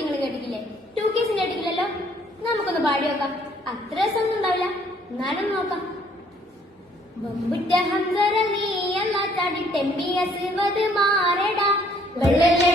നിങ്ങൾ കേട്ടിട്ടില്ലേ? 2Ks കേട്ടിട്ടില്ലല്ലോ? നമുക്കൊന്ന് പാടി നോക്കാം. അത്ര രസമൊന്നും ഉണ്ടാവില്ല, എന്നാലും നോക്കാം. ബമ്പുറ്റ ഹംസറ നീ അല്ലാ ചാടി ടെമ്പിയസ് വത് മാറടാ വെള്ളല്ലേ